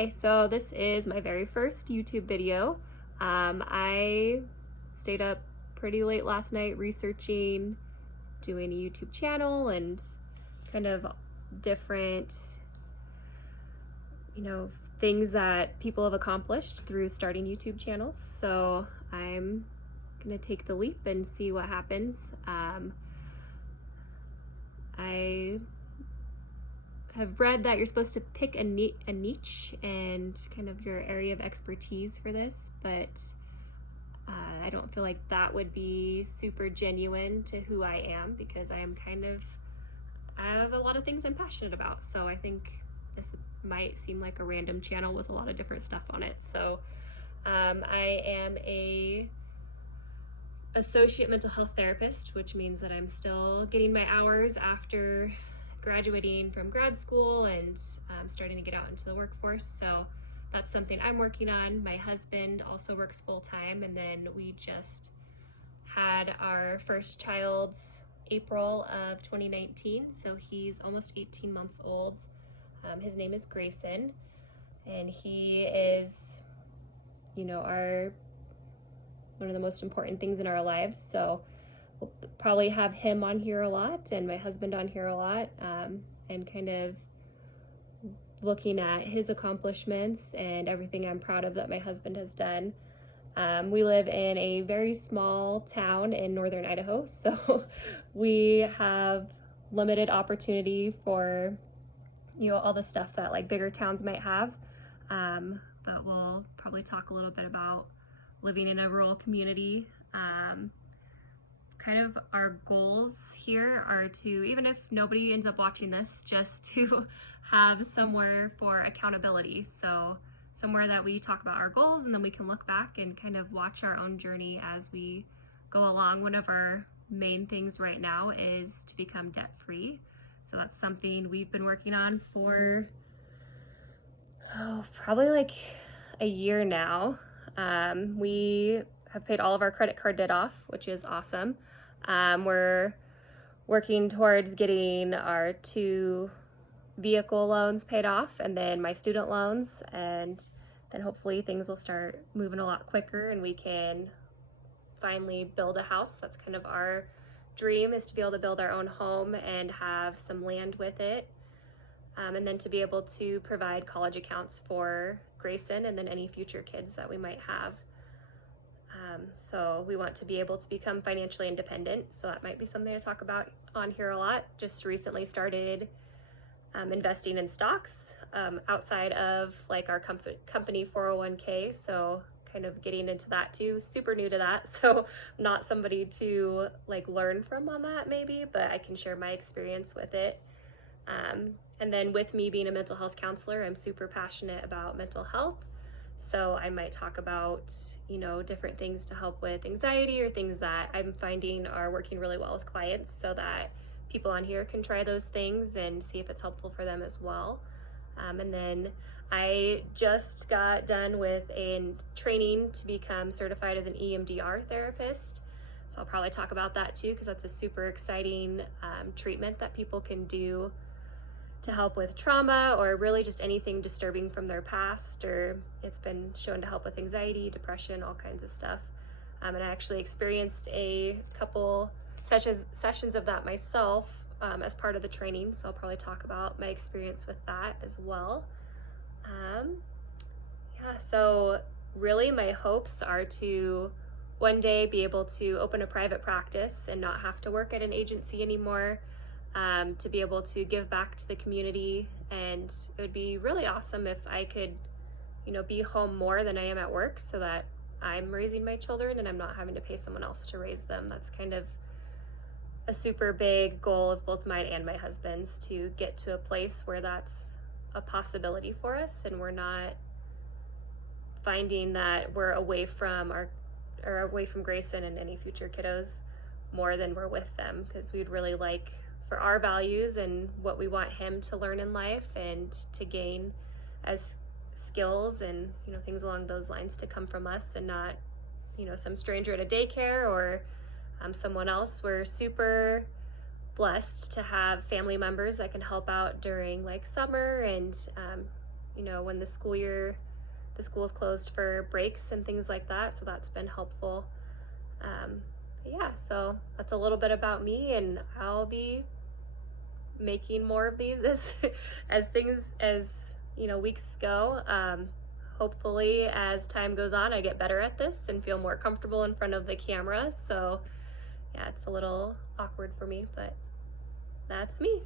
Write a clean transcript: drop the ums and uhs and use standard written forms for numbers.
Hi, so this is my very first YouTube video. I stayed up pretty late last night researching doing a YouTube channel and kind of different, things that people have accomplished through starting YouTube channels. So I'm gonna take the leap and see what happens. I have read that you're supposed to pick a niche and kind of your area of expertise for this, but I don't feel like that would be super genuine to who I am, because I have a lot of things I'm passionate about. So I think this might seem like a random channel with a lot of different stuff on it. So I am a associate mental health therapist, which means that I'm still getting my hours after graduating from grad school and starting to get out into the workforce. So that's something I'm working on. My husband also works full-time, and then we just had our first child April of 2019, so he's almost 18 months old. His name is Grayson, and he is, one of the most important things in our lives. So we'll probably have him on here a lot and my husband on here a lot, and kind of looking at his accomplishments and everything I'm proud of that my husband has done. We live in a very small town in northern Idaho, so we have limited opportunity for all the stuff that like bigger towns might have, but we'll probably talk a little bit about living in a rural community. Kind of our goals here are to, even if nobody ends up watching this, just to have somewhere for accountability. So somewhere that we talk about our goals and then we can look back and kind of watch our own journey as we go along. One of our main things right now is to become debt-free. So that's something we've been working on for probably like a year now. We have paid all of our credit card debt off, which is awesome. We're working towards getting our 2 vehicle loans paid off, and then my student loans, and then hopefully things will start moving a lot quicker and we can finally build a house. That's kind of our dream, is to be able to build our own home and have some land with it, and then to be able to provide college accounts for Grayson and then any future kids that we might have. So we want to be able to become financially independent. So that might be something to talk about on here a lot. Just recently started investing in stocks outside of like our company 401k. So kind of getting into that too. Super new to that. So not somebody to like learn from on that maybe, but I can share my experience with it. And then with me being a mental health counselor, I'm super passionate about mental health. So I might talk about, different things to help with anxiety or things that I'm finding are working really well with clients, so that people on here can try those things and see if it's helpful for them as well. And then I just got done with a training to become certified as an EMDR therapist. So I'll probably talk about that too, because that's a super exciting treatment that people can do to help with trauma or really just anything disturbing from their past, or it's been shown to help with anxiety, depression, all kinds of stuff. And I actually experienced a couple sessions of that myself as part of the training, so I'll probably talk about my experience with that as well. So really my hopes are to one day be able to open a private practice and not have to work at an agency anymore. To be able to give back to the community, and it would be really awesome if I could, be home more than I am at work, so that I'm raising my children and I'm not having to pay someone else to raise them. That's kind of a super big goal of both mine and my husband's, to get to a place where that's a possibility for us and we're not finding that we're away from Grayson and any future kiddos more than we're with them, because we'd really like for our values and what we want him to learn in life and to gain as skills and things along those lines to come from us, and not some stranger at a daycare or someone else. We're super blessed to have family members that can help out during like summer and when the school's closed for breaks and things like that. So that's been helpful. Yeah, so that's a little bit about me, and I'll be making more of these as weeks go. Hopefully as time goes on, I get better at this and feel more comfortable in front of the camera. So yeah, it's a little awkward for me, but that's me.